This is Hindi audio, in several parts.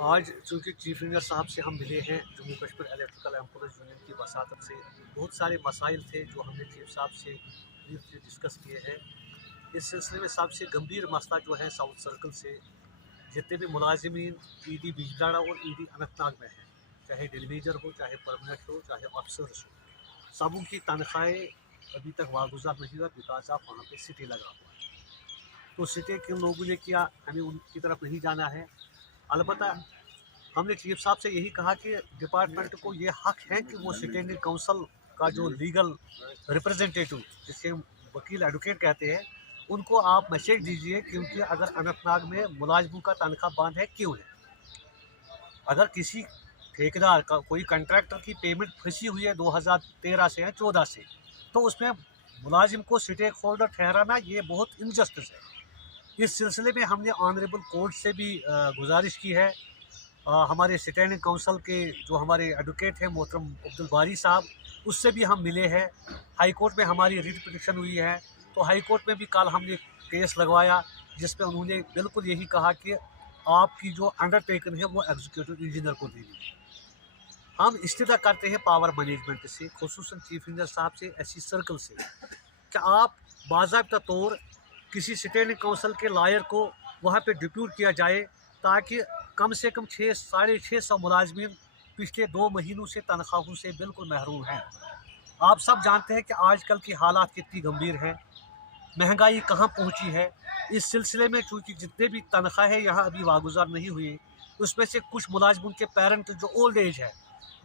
आज चूँकि चीफ इंजीनियर साहब से हम मिले हैं Jammu Kashmir electrical employees union की वसातत से, बहुत सारे मसाइल थे जो हमने चीफ साहब से ब्रीफली डिस्कस किए हैं। इस सिलसिले में सबसे गंभीर मसला जो है साउथ सर्कल से जितने भी मुलाजिमीन ईडी बिजलाड़ा और ईडी अनंतनाग में हैं, चाहे डिलीवेजर हो, चाहे परमानेंट हो, चाहे ऑफिसर्स हो, सबों की तनख्वाहें अभी तक वागुजार नहीं हुआ बिकॉज ऑफ वहाँ पे सिटी लगा हुआ है। तो सिटी के लोगों ने किया, हमें उनकी तरफ नहीं जाना है। अलबत्ता हमने चीफ साहब से यही कहा कि डिपार्टमेंट को ये हक है कि वो सिटेंडिंग काउंसिल का जो लीगल रिप्रेजेंटेटिव, जिसे हम वकील एडवोकेट कहते हैं, उनको आप मैसेज दीजिए क्योंकि अगर अनंतनाग में मुलाजमों का तनख्वाह बंद है क्यों है। अगर किसी ठेकेदार का कोई कंट्रैक्टर की पेमेंट फंसी हुई है 2013 से या 14 से, तो उसमें मुलाजिम को स्टेक होल्डर ठहराना ये बहुत इनजस्टिस है। इस सिलसिले में हमने ऑनरेबल कोर्ट से भी गुजारिश की है। हमारे स्टैंडिंग काउंसिल के जो हमारे एडवोकेट हैं मोहतरम अब्दुल बारी साहब, उससे भी हम मिले हैं। हाई कोर्ट में हमारी रिट पिटिशन हुई है, तो हाई कोर्ट में भी कल हमने केस लगवाया जिसमें उन्होंने बिल्कुल यही कहा कि आपकी जो अंडरटेकन है वो एग्जीक्यूटिव इंजीनियर को देनी है। हम इस्तेदा करते हैं पावर मैनेजमेंट से, खुसूसन चीफ इंजीनियर साहब से, ऐसी सर्कल से, कि आप बाज़ाब्ता तौर किसी स्टैंडिंग काउंसिल के लॉयर को वहाँ पे डिप्यूट किया जाए ताकि कम से कम 600-650 मुलाजमीन पिछले 2 महीनों से तनख्वाहों से बिल्कुल महरूम हैं। आप सब जानते हैं कि आजकल की हालात कितनी गंभीर हैं, महंगाई कहाँ पहुँची है। इस सिलसिले में चूँकि जितने भी तनख्वाहें यहाँ अभी वागुजार नहीं हुई, उसमें से कुछ मुलाजमों के पेरेंट जो ओल्ड एज है,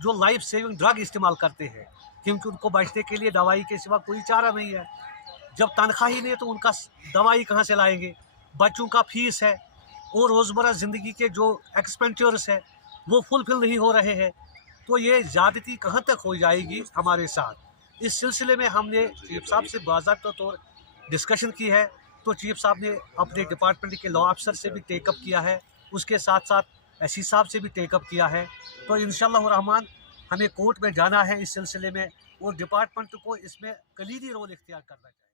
जो लाइफ सेविंग ड्रग इस्तेमाल करते हैं क्योंकि उनको बचने के लिए दवाई के सिवा कोई चारा नहीं है। जब तनख्वाह ही नहीं है तो उनका दवाई कहाँ से लाएंगे। बच्चों का फीस है और रोज़मर्रा ज़िंदगी के जो एक्सपेंडिचर्स है वो फुलफिल नहीं हो रहे हैं। तो ये ज़्यादती कहाँ तक हो जाएगी हमारे साथ। इस सिलसिले में हमने चीफ साहब से बाज़ाब्ता तौर डिस्कशन की है, तो चीफ साहब ने अपने डिपार्टमेंट के लॉ अफसर से भी टेकअप किया है, उसके साथ साथ एससी साहब से भी टेकअप किया है। तो इंशाअल्लाह रहमान हमें कोर्ट में जाना है इस सिलसिले में और डिपार्टमेंट को इसमें कलीदी रोल इख्तियार करना चाहिए।